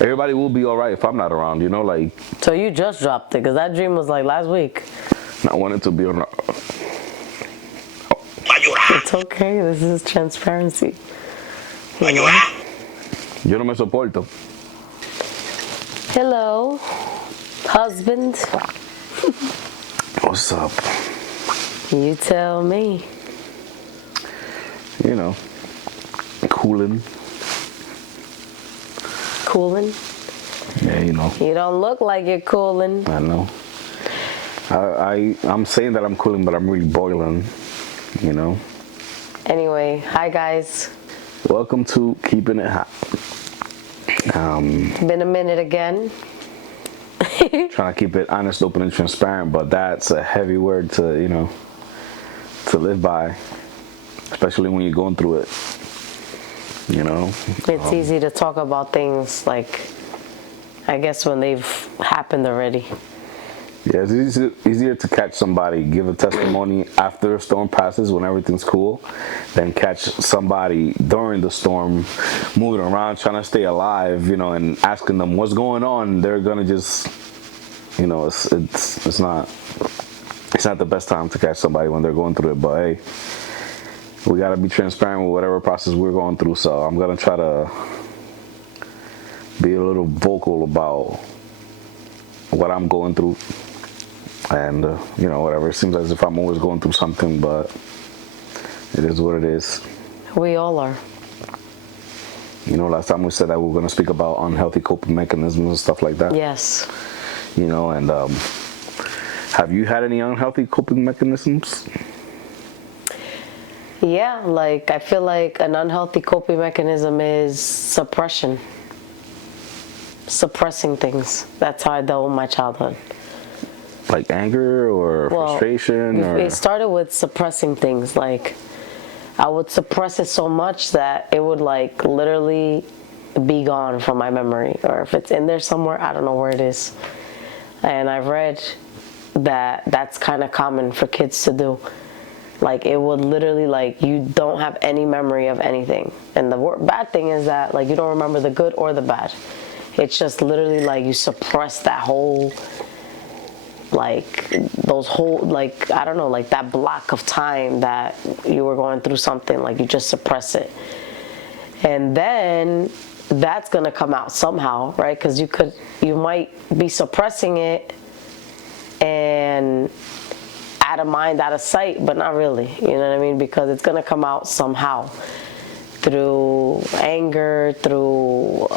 Everybody will be all right if I'm not around, you know, like. So you just dropped it, because that dream was like last week. Not wanting to be around. It's okay, this is transparency. You know? Yo no me soporto. Hello, husband. What's up? You tell me. You know, cooling. Cooling? Yeah, you know. You don't look like you're cooling. I know. I'm saying that I'm cooling, but I'm really boiling, you know. Anyway, hi guys. Welcome to Keeping It Hot. Been a minute again. Trying to keep it honest, open, and transparent, but that's a heavy word to, you know, to live by, especially when you're going through it, you know. It's easy to talk about things like, I guess, when they've happened already. Yeah, it's easier to catch somebody, give a testimony after a storm passes when everything's cool, than catch somebody during the storm, moving around, trying to stay alive, you know, and asking them what's going on. They're gonna just, you know, it's not the best time to catch somebody when they're going through it. But hey, we gotta be transparent with whatever process we're going through. So I'm gonna try to be a little vocal about what I'm going through. And, you know, whatever. It seems as if I'm always going through something, but it is what it is. We all are. You know, last time we said that we were going to speak about unhealthy coping mechanisms and stuff like that. Yes. You know, and have you had any unhealthy coping mechanisms? Yeah, like I feel like an unhealthy coping mechanism is suppression. Suppressing things. That's how I dealt with my childhood. Like anger or frustration? Or? It started with suppressing things. Like, I would suppress it so much that it would, like, literally be gone from my memory. Or if it's in there somewhere, I don't know where it is. And I've read that that's kind of common for kids to do. Like, it would literally, like, you don't have any memory of anything. And the bad thing is that, like, you don't remember the good or the bad. It's just literally, like, you suppress that whole... like those whole, like, I don't know, like that block of time that you were going through something, like you just suppress it. And then that's going to come out somehow, right? Because you might be suppressing it and out of mind, out of sight, but not really, you know what I mean? Because it's going to come out somehow through anger, through,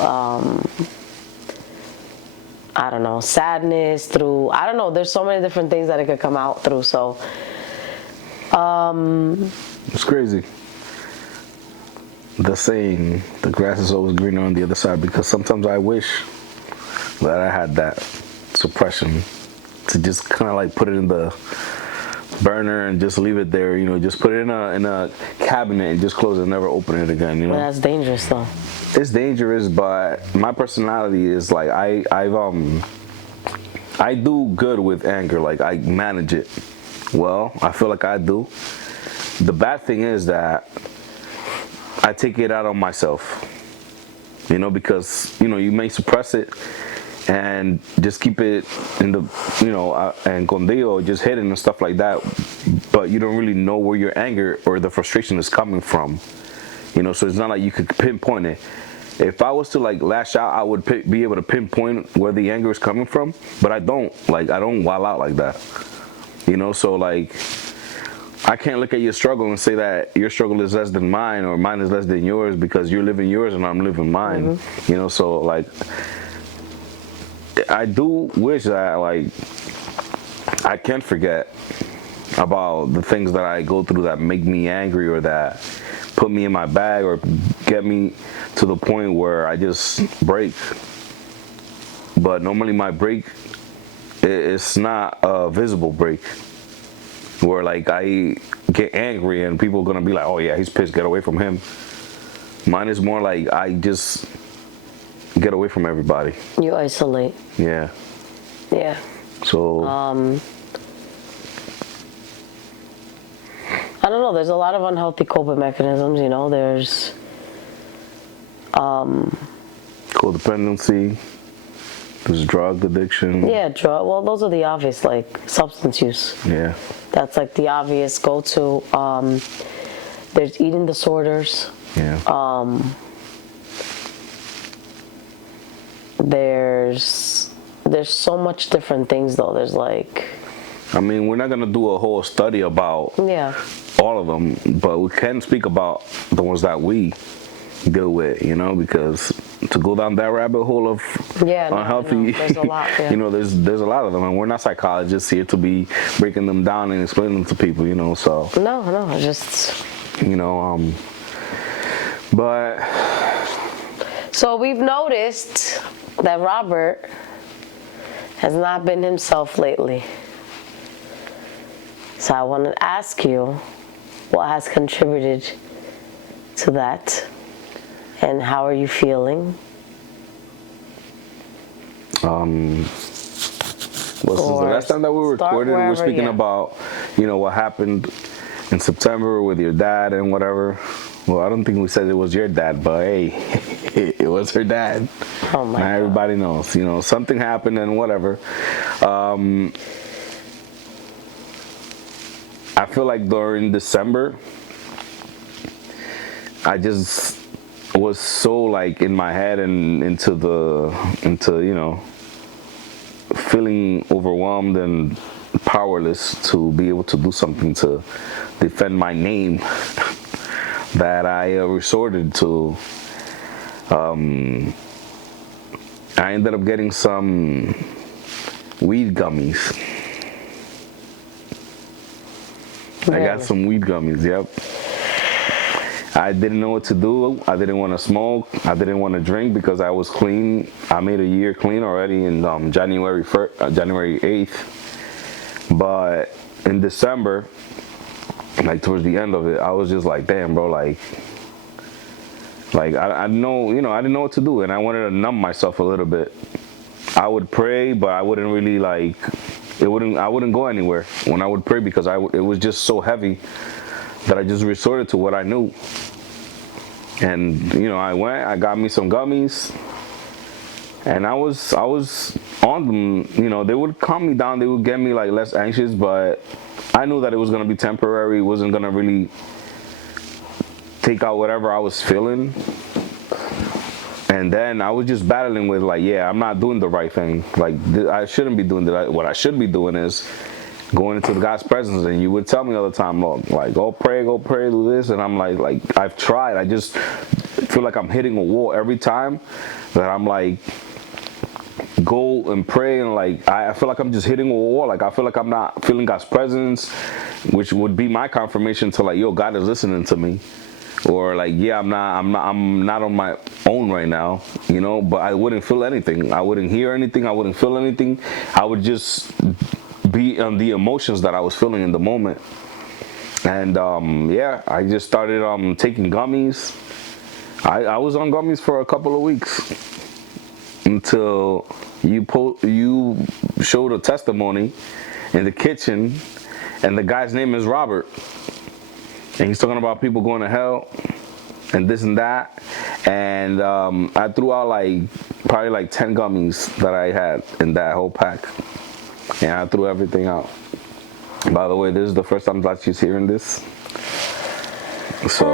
I don't know, sadness, through, I don't know, there's so many different things that it could come out through, so. It's crazy. The saying, the grass is always greener on the other side, because sometimes I wish that I had that suppression to just kind of like put it in the burner and just leave it there, you know, just put it in a cabinet and just close it and never open it again, you know. That's dangerous though. It's dangerous, but my personality is like I do good with anger. Like I manage it well. I feel like I do. The bad thing is that I take it out on myself. You know, because you know you may suppress it and just keep it in the, you know, and condido, just hidden and stuff like that. But you don't really know where your anger or the frustration is coming from. You know, so it's not like you could pinpoint it. If I was to like lash out, I would be able to pinpoint where the anger is coming from, but I don't. Like, I don't wild out like that. You know, so like, I can't look at your struggle and say that your struggle is less than mine or mine is less than yours because you're living yours and I'm living mine. Mm-hmm. You know, so like, I do wish that like, I can forget about the things that I go through that make me angry or that put me in my bag or get me to the point where I just break. But normally my break, it's not a visible break where like I get angry and people are gonna be like, oh yeah, he's pissed, get away from him. Mine is more like I just get away from everybody. You isolate. Yeah. Yeah. So I don't know, there's a lot of unhealthy coping mechanisms, you know, there's coping codependency. There's drug addiction. Yeah, drug. Well, those are the obvious, like substance use. Yeah. That's like the obvious go-to. There's eating disorders. Yeah. There's so much different things though. There's like, I mean, we're not gonna do a whole study about yeah, all of them, but we can speak about the ones that we deal with, you know, because to go down that rabbit hole of yeah, no, unhealthy, no, there's a lot. Yeah. you know, there's a lot of them, and we're not psychologists here to be breaking them down and explaining them to people, you know. So No, just, you know, but so we've noticed that Robert has not been himself lately. So I want to ask you what has contributed to that, and how are you feeling? well, since the last time that we recorded, we were speaking about, you know, what happened in September with your dad and whatever. Well, I don't think we said it was your dad, but hey, it was her dad. Oh my God. Everybody knows, you know, something happened and whatever. I feel like during December, I just was so like in my head and into you know, feeling overwhelmed and powerless to be able to do something to defend my name that I resorted to. I ended up getting some weed gummies. I got some weed gummies, yep. I didn't know what to do. I didn't want to smoke. I didn't want to drink because I was clean. I made a year clean already in January 8th. But in December, like towards the end of it, I was just like, damn, bro, like I know, you know, I didn't know what to do, and I wanted to numb myself a little bit. I would pray, but I wouldn't really like. I wouldn't go anywhere when I would pray because it was just so heavy that I just resorted to what I knew. And you know, I got me some gummies, and I was on them. You know, they would calm me down. They would get me like less anxious, but I knew that it was gonna be temporary. It wasn't gonna really take out whatever I was feeling. And then I was just battling with like, yeah, I'm not doing the right thing. Like I shouldn't be doing that. What I should be doing is going into God's presence. And you would tell me all the time, look, like go pray, do this. And I'm like I've tried. I just feel like I'm hitting a wall every time that I'm like go and pray, and like I feel like I'm just hitting a wall. Like I feel like I'm not feeling God's presence, which would be my confirmation to like, yo, God is listening to me. Or like, yeah, I'm not on my own right now, you know, but I wouldn't feel anything. I wouldn't hear anything. I wouldn't feel anything. I would just be on the emotions that I was feeling in the moment. And yeah, I just started taking gummies. I was on gummies for a couple of weeks until you showed a testimony in the kitchen, and the guy's name is Robert. And he's talking about people going to hell and this and that. And I threw out like probably like 10 gummies that I had in that whole pack. And I threw everything out. By the way, this is the first time that she's hearing this. So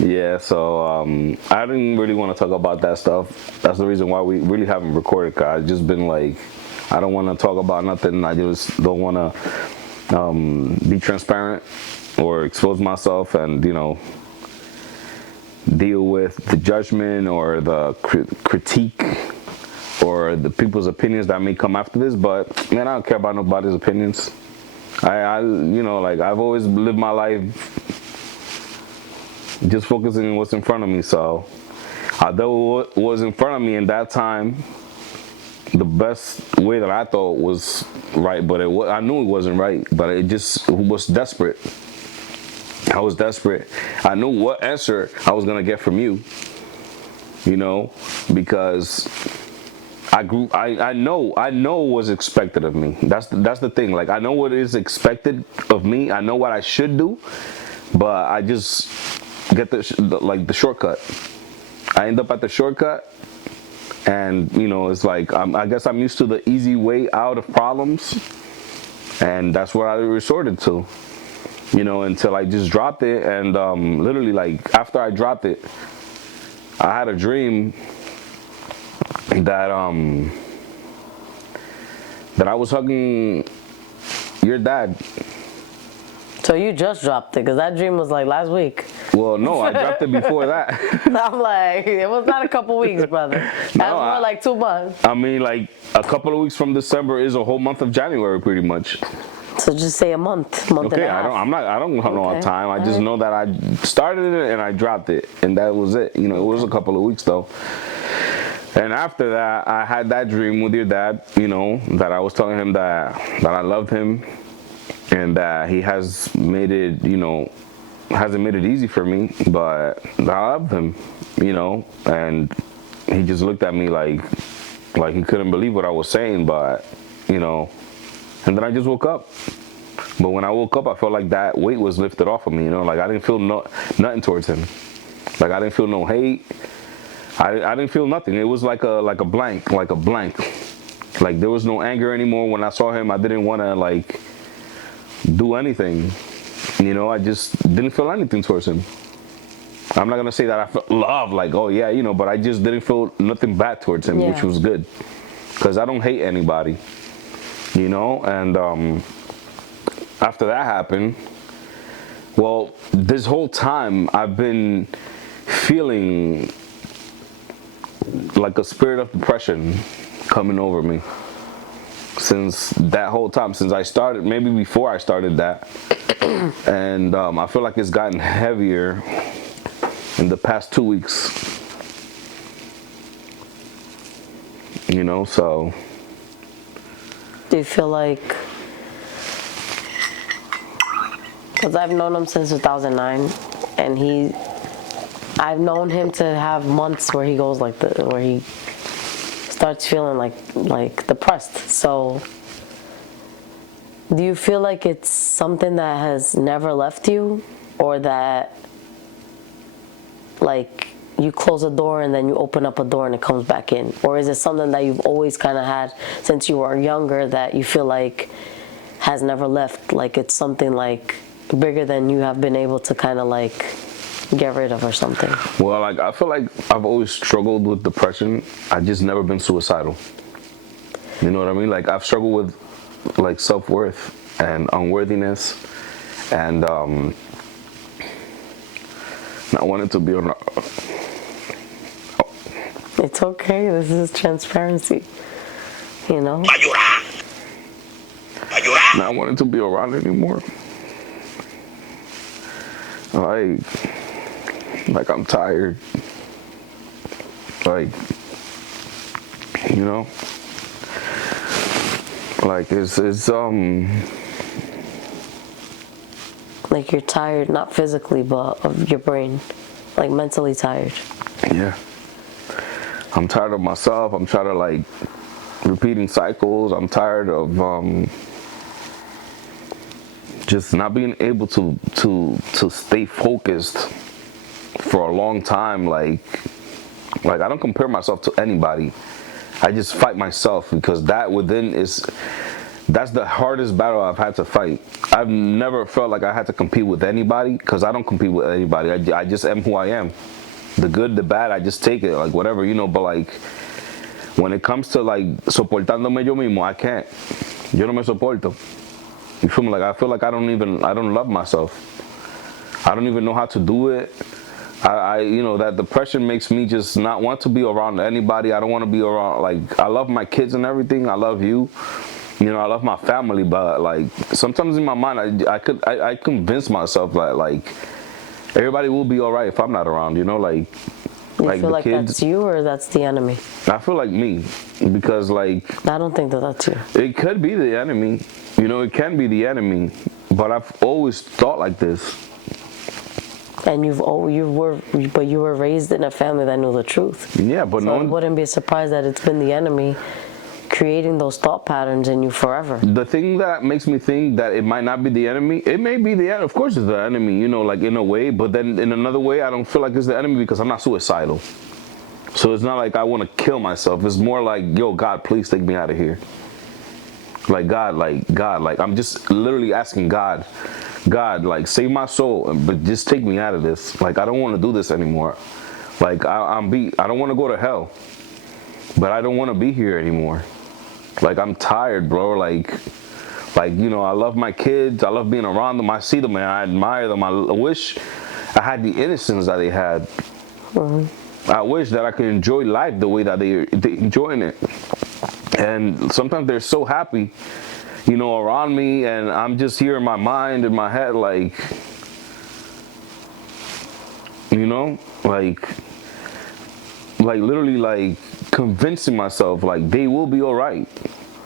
yeah, so I didn't really want to talk about that stuff. That's the reason why we really haven't recorded, cause I've just been like, I don't want to talk about nothing. I just don't want to be transparent or expose myself and, you know, deal with the judgment or the critique or the people's opinions that may come after this. But man, I don't care about nobody's opinions. I you know, like I've always lived my life just focusing on what's in front of me. So although what was in front of me in that time, the best way that I thought was right, but I knew it wasn't right, but it just was desperate. I was desperate. I knew what answer I was gonna get from you, you know, because I know what was expected of me. That's the thing. Like I know what is expected of me. I know what I should do, but I just get the shortcut. I end up at the shortcut, and it's like I guess I'm used to the easy way out of problems, and that's what I resorted to. Until I just dropped it, and literally, like, after I dropped it, I had a dream that that I was hugging your dad. So you just dropped it, because that dream was like last week. Well, no, I dropped it before that. I'm like, it was not a couple weeks, brother. That's more like 2 months. I mean, like, a couple of weeks from December is a whole month of January, pretty much. So just say a month and a half. I don't know a time. I just know that I started it and I dropped it, and that was it. It was a couple of weeks though. And after that, I had that dream with your dad. That I was telling him that I loved him, and that he has made it. Hasn't made it easy for me, but I love him. And he just looked at me like he couldn't believe what I was saying, but and then I just woke up. But when I woke up, I felt like that weight was lifted off of me. Like I didn't feel nothing towards him. Like I didn't feel no hate. I didn't feel nothing. It was like a blank. Like there was no anger anymore. When I saw him, I didn't want to like do anything. I just didn't feel anything towards him. I'm not gonna say that I felt love, like, oh yeah, but I just didn't feel nothing bad towards him, which was good, because I don't hate anybody. And after that happened, well, this whole time I've been feeling like a spirit of depression coming over me since that whole time, since I started, maybe before I started that. And I feel like it's gotten heavier in the past 2 weeks. So. Do you feel like, because I've known him since 2009, and I've known him to have months where he goes where he starts feeling like depressed. So do you feel like it's something that has never left you, or that like you close a door and then you open up a door and it comes back in? Or is it something that you've always kind of had since you were younger that you feel like has never left? Like it's something like bigger than you have been able to kind of like get rid of or something? Well, like I feel like I've always struggled with depression. I've just never been suicidal. You know what I mean? Like I've struggled with like self-worth and unworthiness, and not wanting to be on. It's okay. This is transparency. Not wanting to be around anymore. Like I'm tired. Like, like it's like you're tired, not physically, but of your brain, like mentally tired. Yeah. I'm tired of myself. I'm tired of like repeating cycles. I'm tired of just not being able to stay focused for a long time. Like I don't compare myself to anybody. I just fight myself, because that within that's the hardest battle I've had to fight. I've never felt like I had to compete with anybody, because I don't compete with anybody. I just am who I am. The good, the bad, I just take it, like whatever, but like when it comes to like soportándome yo mismo, I can't. Yo no me soporto. You feel me? Like I feel like I don't love myself. I don't even know how to do it. That depression makes me just not want to be around anybody. I don't want to be around, like, I love my kids and everything. I love you. I love my family, but like sometimes in my mind, I convince myself that like everybody will be all right if I'm not around. You like feel the like kids. That's you, or that's the enemy? I feel like me, because like I don't think that's you. It could be the enemy. It can be the enemy, but I've always thought like this. And you were raised in a family that knew the truth. Yeah, but so no one wouldn't be surprised that it's been the enemy creating those thought patterns in you forever. The thing that makes me think that it might not be the enemy, it may be the enemy. Of course it's the enemy, you know, like in a way, but then in another way, I don't feel like it's the enemy because I'm not suicidal. So it's not like I want to kill myself. It's more like, yo, God, please take me out of here. Like, God, I'm just literally asking God, like, save my soul, but just take me out of this. Like, I don't want to do this anymore. Like, I don't want to go to hell, but I don't want to be here anymore. Like, I'm tired, bro. Like, you know, I love my kids. I love being around them. I see them and I admire them. I wish I had the innocence that they had. I wish that I could enjoy life the way that they enjoying it. And sometimes they're so happy, you know, around me, and I'm just here in my mind, in my head, like, you know, like literally, like, convincing myself, like, they will be all right.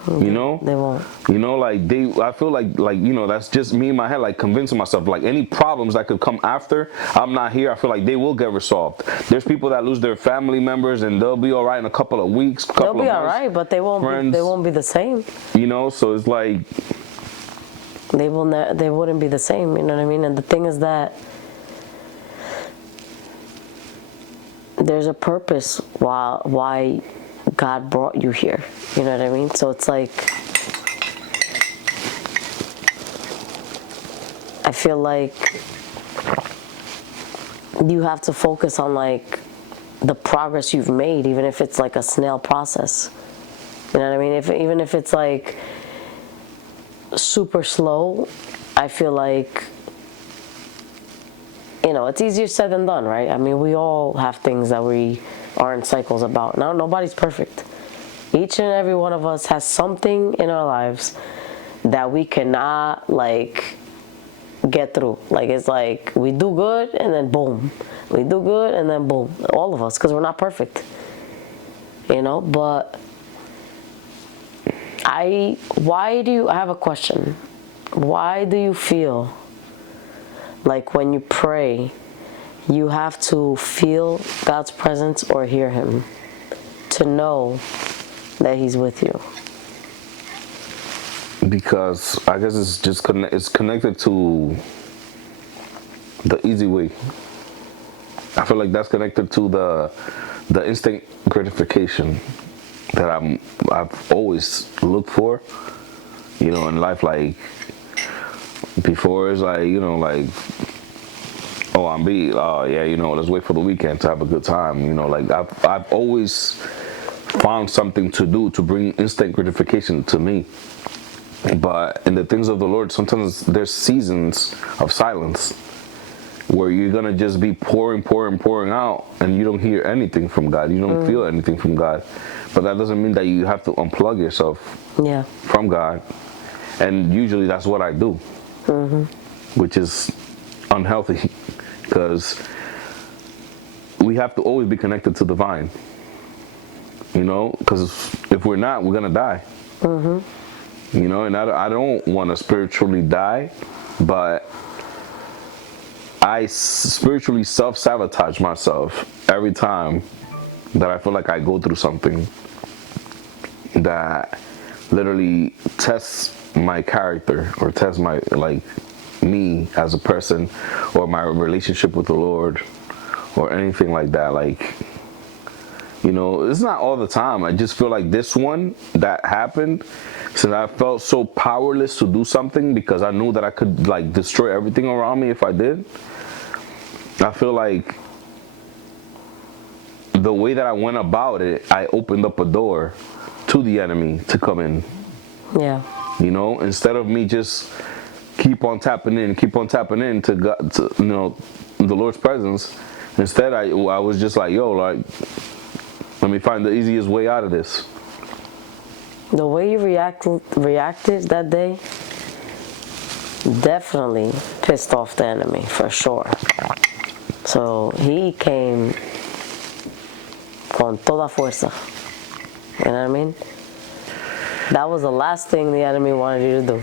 You know, They won't. you know, like I feel like, you know, that's just me in my head, like convincing myself, like any problems that could come after I'm not here, I feel like they will get resolved. There's people that lose their family members and they'll be all right in a couple of weeks, They'll be all right, but they won't. They won't be the same. You know, so it's like they wouldn't be the same. You know what I mean? And the thing is that there's a purpose why God brought you here. You know what I mean? So it's like, I feel like you have to focus on like the progress you've made, even if it's like a snail process. You know what I mean? Even if it's like super slow, I feel like, you know, it's easier said than done, right? I mean, we all have things that we are in cycles about. Now, nobody's perfect. Each and every one of us has something in our lives that we cannot, like, get through. Like, it's like we do good and then boom. We do good and then boom. All of us, because we're not perfect. You know, but I have a question. Why do you feel like when you pray, you have to feel God's presence or hear Him to know that He's with you? Because I guess it's just it's connected to the easy way. I feel like that's connected to the instant gratification that I've always looked for, you know, in life. Like before, it's like, you know, like, oh yeah, you know, let's wait for the weekend to have a good time. You know, like I've always found something to do to bring instant gratification to me. But in the things of the Lord, sometimes there's seasons of silence where you're gonna just be pouring out, and you don't hear anything from God. You don't feel anything from God. But that doesn't mean that you have to unplug yourself from God. And usually that's what I do, which is unhealthy, because we have to always be connected to the vine. You know, because if we're not, we're gonna die. You know, and I don't want to spiritually die, but I spiritually self-sabotage myself every time that I feel like I go through something that literally tests my character or tests my, like, me as a person, or my relationship with the Lord, or anything like that. Like, you know, it's not all the time. I just feel like this one that happened, since I felt so powerless to do something because I knew that I could, like, destroy everything around me if I did. I feel like the way that I went about it, I opened up a door to the enemy to come in. Yeah. You know, instead of me just keep on tapping in to God, to, you know, the Lord's presence. Instead, I was just like, yo, like, let me find the easiest way out of this. The way you reacted that day definitely pissed off the enemy, for sure. So he came con toda fuerza. You know what I mean? That was the last thing the enemy wanted you to do.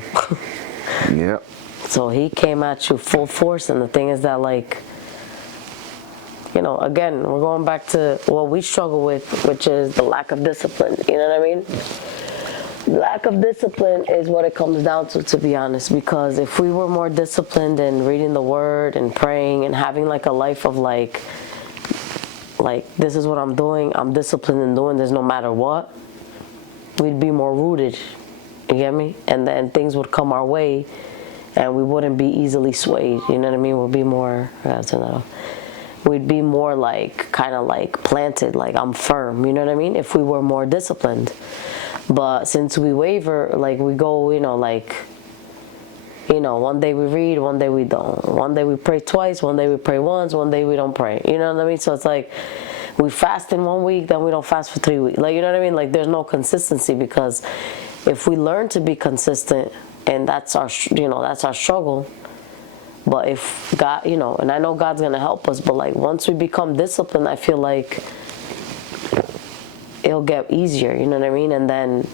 Yeah. So he came at you full force, and the thing is that, like, you know, again, we're going back to what we struggle with, which is the lack of discipline. You know what I mean? Lack of discipline is what it comes down to be honest. Because if we were more disciplined in reading the Word and praying and having like a life of like this is what I'm doing, I'm disciplined in doing this no matter what, we'd be more rooted. You get me? And then things would come our way, and we wouldn't be easily swayed. You know what I mean? We'd be more. We'd be more like kind of like planted, like I'm firm. You know what I mean? If we were more disciplined. But since we waver, like we go, one day we read, one day we don't. One day we pray twice, one day we pray once, one day we don't pray. You know what I mean? So it's like we fast in 1 week, then we don't fast for 3 weeks. Like, you know what I mean? Like there's no consistency, because if we learn to be consistent, and that's our struggle. But if God, and I know God's gonna help us, but like once we become disciplined, I feel like it'll get easier, you know what I mean? And then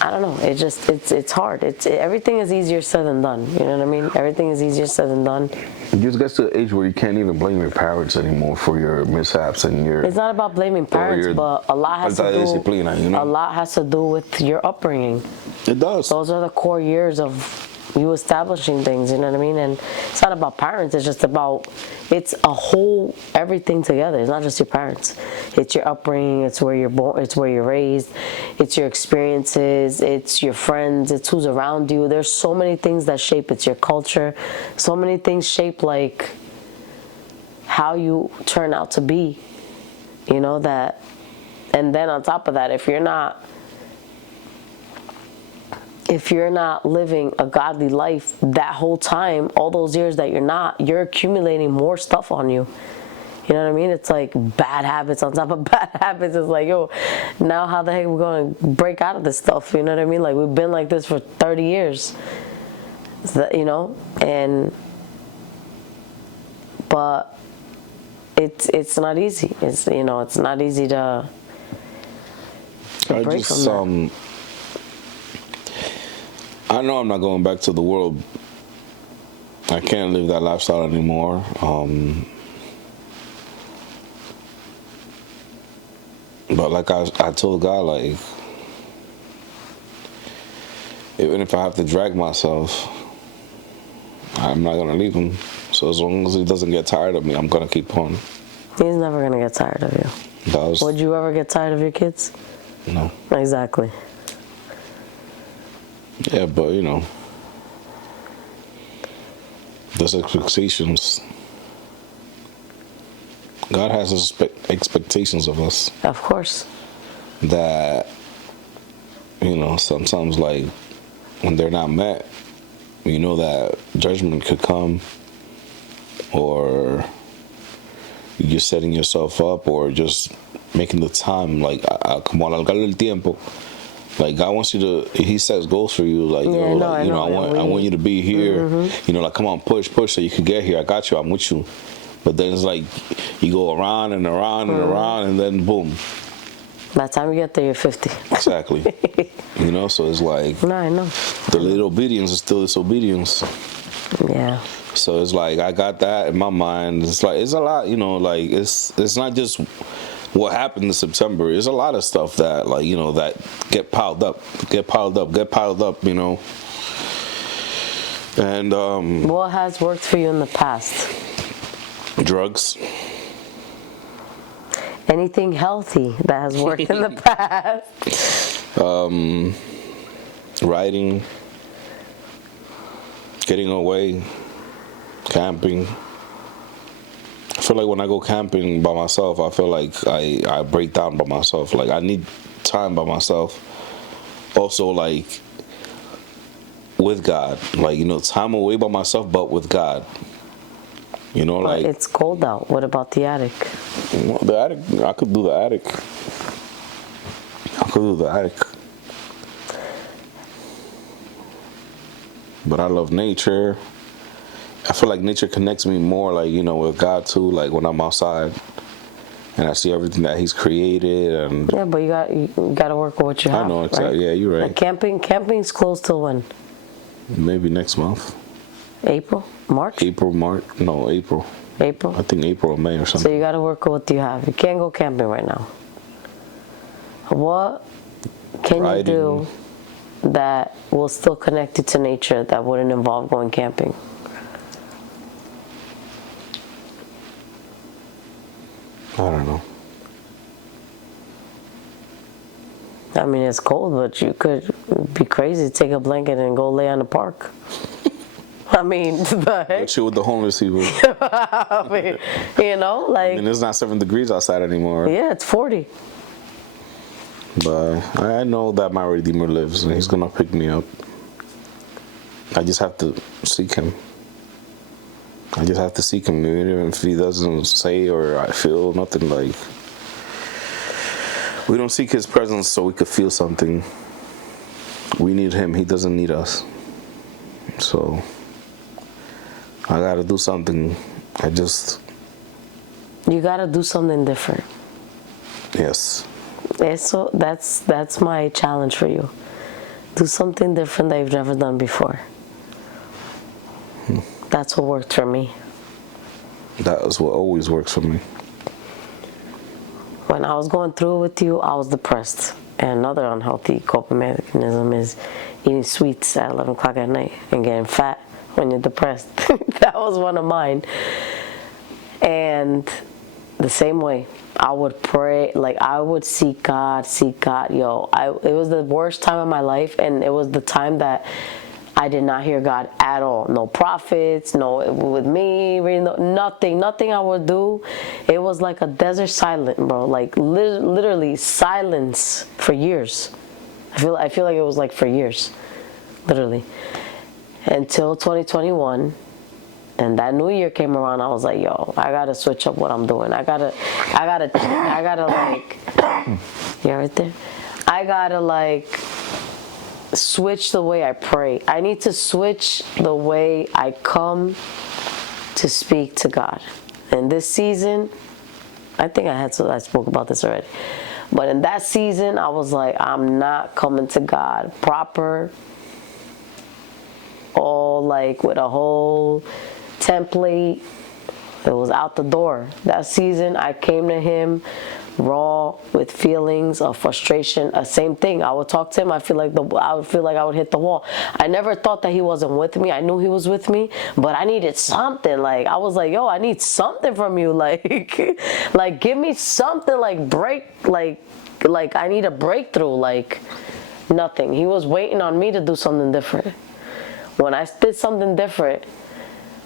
I don't know, it's hard. Everything is easier said than done, you know what I mean? Everything is easier said than done. It just gets to the age where you can't even blame your parents anymore for your mishaps and your. It's not about blaming parents, but a lot has to do with your upbringing. It does. Those are the core years of you establishing things, you know what I mean? And it's not about parents, it's a whole everything together. It's not just your parents. It's your upbringing, it's where you're born, it's where you're raised, it's your experiences, it's your friends, it's who's around you. There's so many things that shape, it's your culture. So many things shape like how you turn out to be, that. And then on top of that, if you're not living a godly life that whole time, all those years that you're accumulating more stuff on you. You know what I mean? It's like bad habits on top of bad habits. It's like, now how the heck are we going to break out of this stuff? You know what I mean? Like we've been like this for 30 years, but it's not easy. It's not easy to break from that. I know I'm not going back to the world. I can't live that lifestyle anymore. But like I told God, like, even if I have to drag myself, I'm not going to leave him. So as long as he doesn't get tired of me, I'm going to keep on. He's never going to get tired of you. Would you ever get tired of your kids? No. Exactly. Yeah, but there's expectations. God has expectations of us. Of course. That, sometimes like when they're not met, that judgment could come, or you're just setting yourself up, or just making the time, like, como alargarle el tiempo. Like God wants you to, He sets goals for you. Like, I want you to be here. Mm-hmm. Like come on, push, so you can get here. I got you. I'm with you. But then it's like you go around and around and around, and then boom. By the time you get there, you're 50. Exactly. So it's like. No, I know. The little obedience is still disobedience. Yeah. So it's like I got that in my mind. It's like it's a lot. Like it's not just what happened in September. There's a lot of stuff that, like, that get piled up. And what has worked for you in the past? Drugs. Anything healthy that has worked in the past? Riding, getting away, camping. I feel like when I go camping by myself, I feel like I break down by myself. Like I need time by myself. Also, like with God, like time away by myself, but with God. Like it's cold out. What about the attic? The attic, I could do the attic. But I love nature. I feel like nature connects me more, like, with God too. Like when I'm outside and I see everything that He's created, and yeah, but you got to work with what you have. I know, exactly. Right? Yeah, you're right. Like camping's closed till when? Maybe next month. April, March. No, April. April. I think April or May or something. So you got to work with what you have. You can't go camping right now. What can you Riding. do that will still connect you to nature that wouldn't involve going camping? I don't know. I mean, it's cold, but you could be crazy, take a blanket and go lay on the park. I mean, the heck? Chill with the homeless people. I mean, you know, like, And it's not 7 degrees outside anymore. yeah, it's 40. But I know that my Redeemer lives and he's gonna pick me up. I just have to seek him. I just have to seek him. Even if he doesn't say or I feel nothing, like, we don't seek his presence so we could feel something. We need him. He doesn't need us. So I gotta do something. You gotta do something different. Yes. So that's my challenge for you. Do something different that you've never done before. That's what worked for me. That is what always works for me. When I was going through it with you, I was depressed. And another unhealthy coping mechanism is eating sweets at 11 o'clock at night and getting fat when you're depressed. That was one of mine. And the same way, I would pray, like I would seek God. Yo, it was the worst time of my life, and it was the time that I did not hear God at all. No prophets, no with me, reading nothing I would do. It was like a desert silent, bro. Like literally silence for years. I feel like it was like for years, literally, until 2021. And that new year came around, I was like, yo, I gotta switch up what I'm doing. I gotta like, yeah, right there. I gotta like switch the way I pray. I need to switch the way I come to speak to God. And this season, I think I spoke about this already. But in that season, I was like, I'm not coming to God proper, all like with a whole template. It was out the door. That season, I came to him raw with feelings of frustration. Same thing. I would talk to him. I would feel like I would hit the wall. I never thought that he wasn't with me. I knew he was with me, but I needed something. Like I was like, yo, I need something from you. Like, like give me something. Like I need a breakthrough. Like nothing. He was waiting on me to do something different. When I did something different,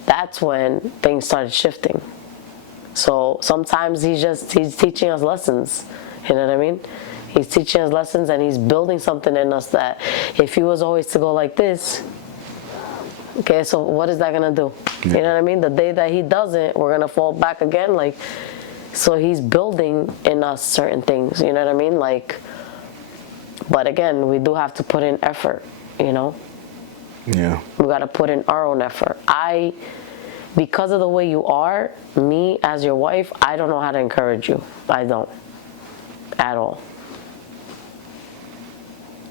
that's when things started shifting. So sometimes he's teaching us lessons. You know what I mean? He's teaching us lessons and he's building something in us that if he was always to go like this, okay, so what is that gonna do? Yeah. You know what I mean? The day that he doesn't, we're gonna fall back again. Like, so he's building in us certain things. You know what I mean? Like, but again, we do have to put in effort, you know? Yeah. We gotta put in our own effort. Because of the way you are, me as your wife, I don't know how to encourage you. I don't. At all.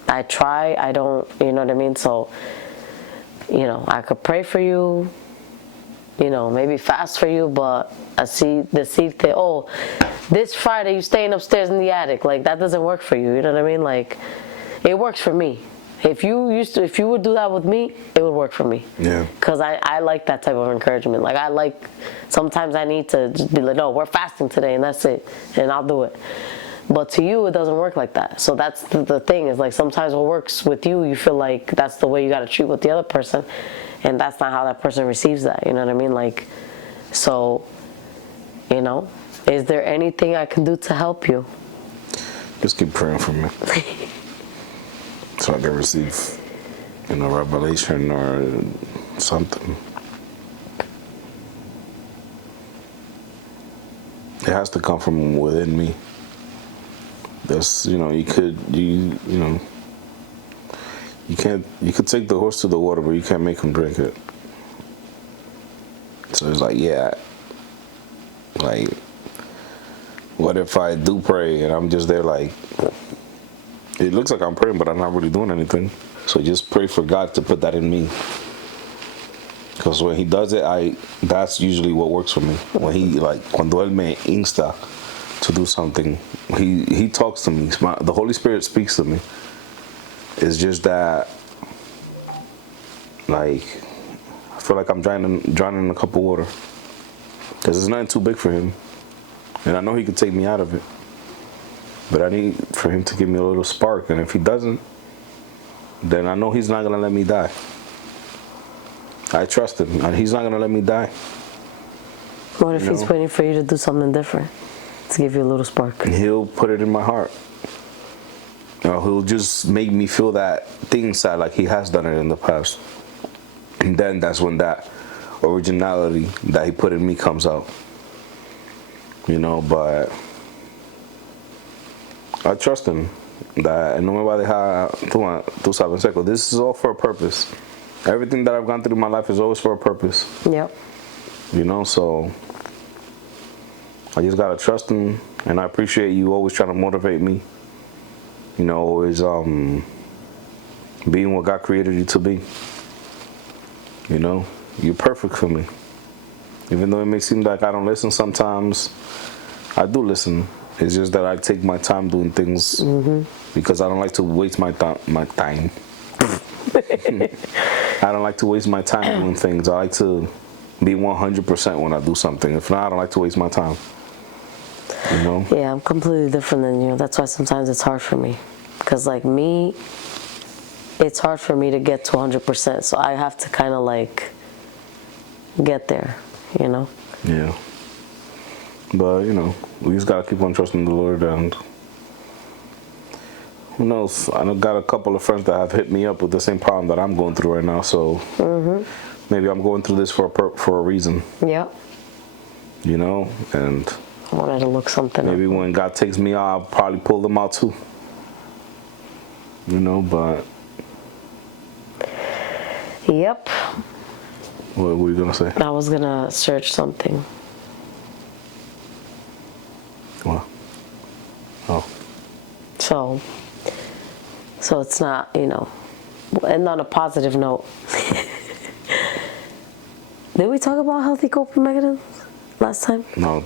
I try, I don't, you know what I mean? So, you know, I could pray for you, you know, maybe fast for you, but I see the seed thing, oh, this Friday you staying upstairs in the attic. Like, that doesn't work for you, you know what I mean? Like, it works for me. If you would do that with me, it would work for me. Yeah. Because I like that type of encouragement. Like sometimes I need to just be like, no, we're fasting today and that's it. And I'll do it. But to you, it doesn't work like that. So that's the thing is like sometimes what works with you, you feel like that's the way you got to treat with the other person. And that's not how that person receives that. You know what I mean? Like, so, you know, is there anything I can do to help you? Just keep praying for me. So I can receive, you know, revelation or something. It has to come from within me. That's, you know, you could take the horse to the water, but you can't make him drink it. So it's like, yeah, like, what if I do pray and I'm just there like, it looks like I'm praying, but I'm not really doing anything. So just pray for God to put that in me. Because when he does it, that's usually what works for me. When he, like, cuando él me insta to do something. He talks to me. The Holy Spirit speaks to me. It's just that, like, I feel like I'm drowning in a cup of water. Because there's nothing too big for him. And I know he could take me out of it. But I need for him to give me a little spark. And if he doesn't, then I know he's not going to let me die. I trust him. And he's not going to let me die. What if he's waiting for you to do something different? To give you a little spark. And he'll put it in my heart. He'll just make me feel that thing inside like he has done it in the past. And then that's when that originality that he put in me comes out. But I trust him. That no me va a dejar, tú sabes, seco. This is all for a purpose. Everything that I've gone through in my life is always for a purpose. Yep. So I just gotta trust him, and I appreciate you always trying to motivate me. Always being what God created you to be. You're perfect for me. Even though it may seem like I don't listen sometimes, I do listen. It's just that I take my time doing things because I don't like to waste my time. I don't like to waste my time doing things. I like to be 100% when I do something. If not, I don't like to waste my time. Yeah, I'm completely different than you. That's why sometimes it's hard for me. Because like me, it's hard for me to get to 100%. So I have to kind of like get there, Yeah. But, we just got to keep on trusting the Lord. And who knows? I got a couple of friends that have hit me up with the same problem that I'm going through right now. So maybe I'm going through this for a reason. Yeah. And I wanted to look something maybe up. when God takes me out, I'll probably pull them out too. But... Yep. What were you going to say? I was going to search something. What? Oh. So it's not, and on a positive note. Did we talk about healthy coping mechanisms last time? No.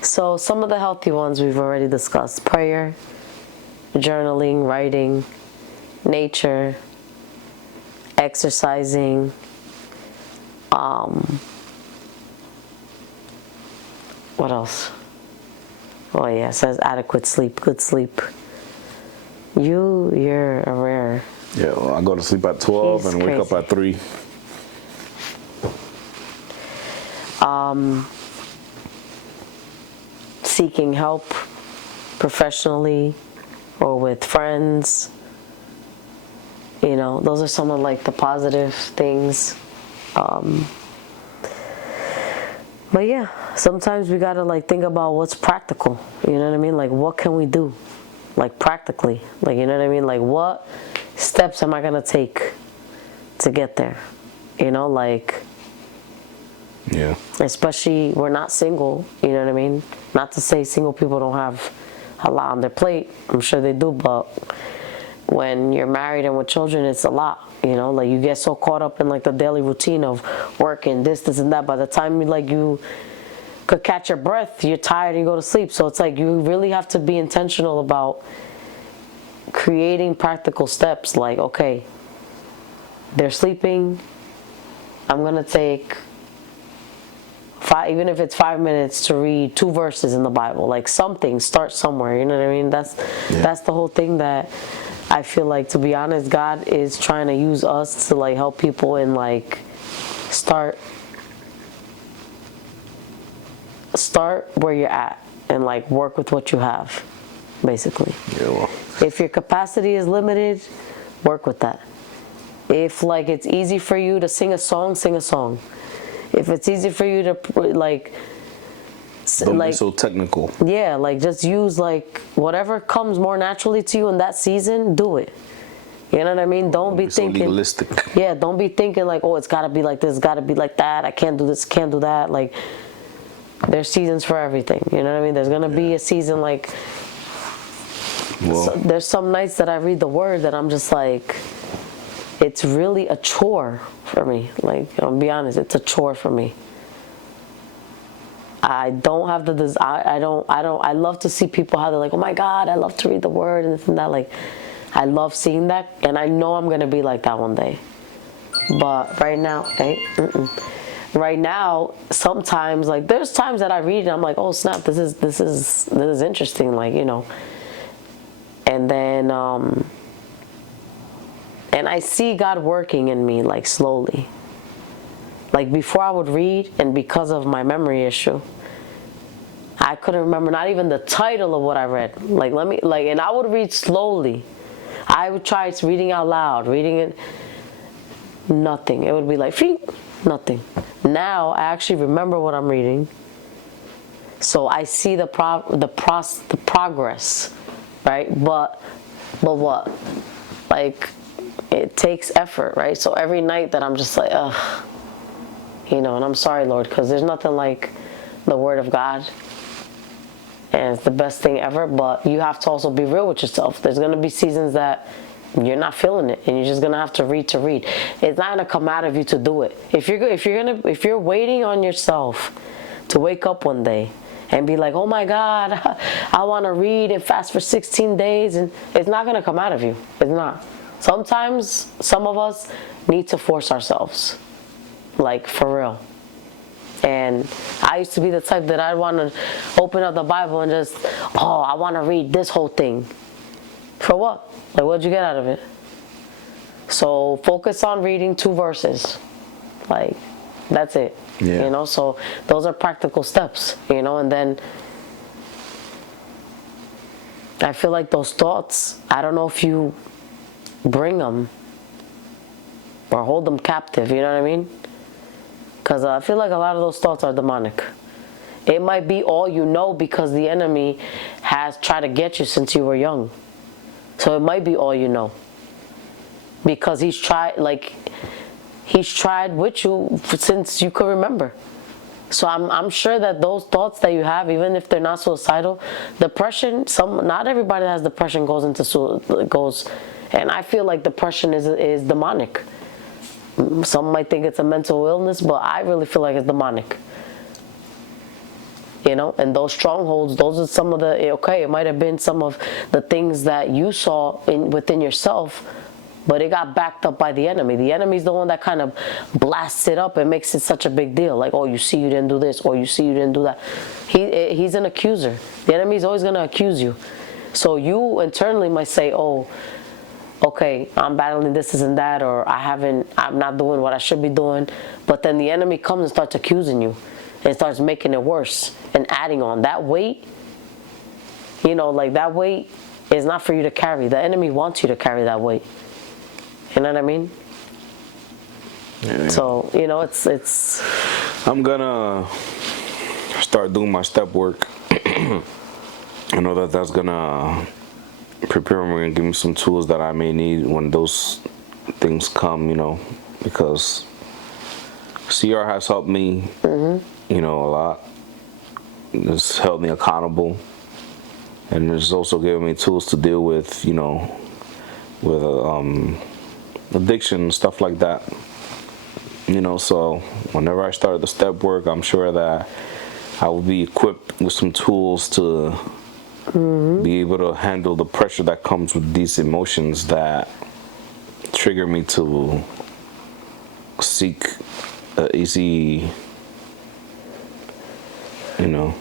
So some of the healthy ones we've already discussed. Prayer, journaling, writing, nature, exercising, what else? Oh yeah, it says adequate sleep, good sleep. You're a rare. Yeah, well, I go to sleep at 12 and wake up at 3. Seeking help professionally or with friends. Those are some of like the positive things. But yeah, sometimes we gotta like think about what's practical. You know what I mean? Like what can we do? Like practically. Like, you know what I mean? Like what steps am I gonna take to get there? Like... Yeah. Especially we're not single, you know what I mean? Not to say single people don't have a lot on their plate. I'm sure they do, but when you're married and with children, it's a lot, Like you get so caught up in like the daily routine of working, this and that. By the time you could catch your breath, you're tired and you go to sleep. So it's like you really have to be intentional about creating practical steps. Like, okay, they're sleeping. I'm gonna take even if it's 5 minutes to read 2 verses in the Bible, like something, start somewhere, you know what I mean? That's the whole thing that I feel like, to be honest, God is trying to use us to like help people and like start where you're at and like work with what you have, basically. Yeah, well. If your capacity is limited, work with that. If like it's easy for you to sing a song, sing a song. If it's easy for you to like, don't be so technical. Yeah, like just use like whatever comes more naturally to you in that season, do it. You know what I mean? Don't be thinking so legalistic. Yeah, don't be thinking like, oh, it's gotta be like this, gotta be like that. I can't do this, can't do that. Like, there's seasons for everything. You know what I mean? There's gonna be a season like. There's some nights that I read the Word that I'm just like, it's really a chore for me. Like, I'll be honest, it's a chore for me. I don't have the desire. I love to see people how they're like, oh my God, I love to read the word and this and that. Like, I love seeing that, and I know I'm gonna be like that one day. But right now, right now, sometimes, like, there's times that I read and I'm like, oh snap, this is interesting, like, you know. And then and I see God working in me, like, slowly. Like, before I would read, and because of my memory issue, I couldn't remember not even the title of what I read. Like, and I would read slowly. I would try reading out loud, reading it, nothing. It would be like, nothing. Now, I actually remember what I'm reading. So I see the progress, right? But what? Like, it takes effort, right? So every night that I'm just like, ugh, you know, and I'm sorry, Lord, because there's nothing like the Word of God, and it's the best thing ever. But you have to also be real with yourself. There's gonna be seasons that you're not feeling it, and you're just gonna have to read. It's not gonna come out of you to do it. If you're waiting on yourself to wake up one day and be like, oh my God, I want to read and fast for 16 days, and it's not gonna come out of you. It's not. Sometimes some of us need to force ourselves, like, for real. And I used to be the type that I'd want to open up the Bible and just, I want to read this whole thing. For what? Like, what'd you get out of it? So focus on reading 2 verses. Like, that's it. Yeah. You know, so those are practical steps, you know, and then I feel like those thoughts, I don't know if you bring them or hold them captive, you know what I mean? Because I feel like a lot of those thoughts are demonic. It might be all you know because the enemy has tried to get you since you were young. So it might be all you know. Because he's tried with you since you could remember. So I'm sure that those thoughts that you have, even if they're not suicidal, depression, not everybody that has depression goes, and I feel like depression is demonic. Some might think it's a mental illness, but I really feel like it's demonic. You know, and those strongholds, those are some of it might have been some of the things that you saw within yourself, but it got backed up by the enemy. The enemy's the one that kind of blasts it up and makes it such a big deal. Like, oh, you see you didn't do this, or you see you didn't do that. He's an accuser. The enemy's always going to accuse you. So you internally might say, oh, okay, I'm battling this and that, or I'm not doing what I should be doing. But then the enemy comes and starts accusing you and starts making it worse and adding on. That weight, you know, like, that weight is not for you to carry. The enemy wants you to carry that weight. You know what I mean? Yeah. So, you know, it's. I'm gonna start doing my step work. I know that's gonna prepare me and give me some tools that I may need when those things come, you know, because CR has helped me, you know, a lot. It's held me accountable, and it's also given me tools to deal with, you know, with addiction and stuff like that. You know, so whenever I start the step work, I'm sure that I will be equipped with some tools to be able to handle the pressure that comes with these emotions that trigger me to seek an easy, you know,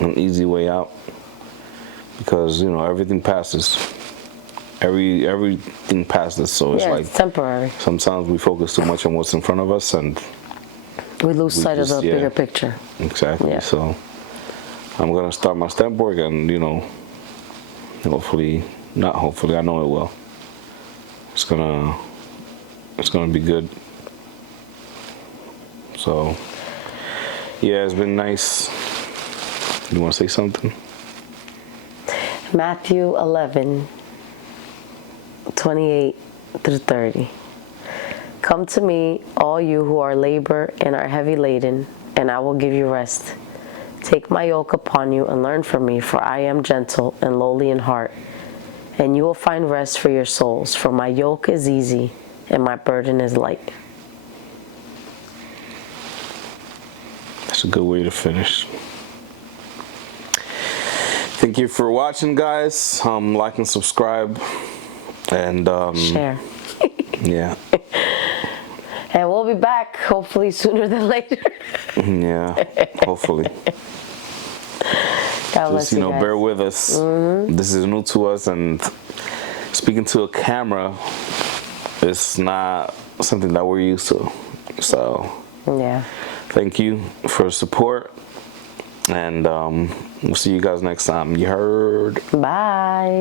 an easy way out, because, you know, everything passes. Everything passes, so it's like it's temporary. Sometimes we focus too much on what's in front of us, and we lose sight of the bigger picture. Exactly. Yeah. So I'm gonna start my step work, and, you know, not hopefully, I know it will. It's gonna be good. So yeah, it's been nice. You want to say something? Matthew 11:28 through 30. Come to me, all you who are labor and are heavy laden, and I will give you rest. Take my yoke upon you and learn from me, for I am gentle and lowly in heart, and you will find rest for your souls. For my yoke is easy and my burden is light. That's It's a good way to finish. Thank you for watching, guys. Like and subscribe, and Share. yeah. And we'll be back hopefully sooner than later. Yeah, hopefully. God bless Just, you guys. bear with us. This is new to us, and speaking to a camera is not something that we're used to. So, Yeah. thank you for support, and we'll see you guys next time. You heard? Bye.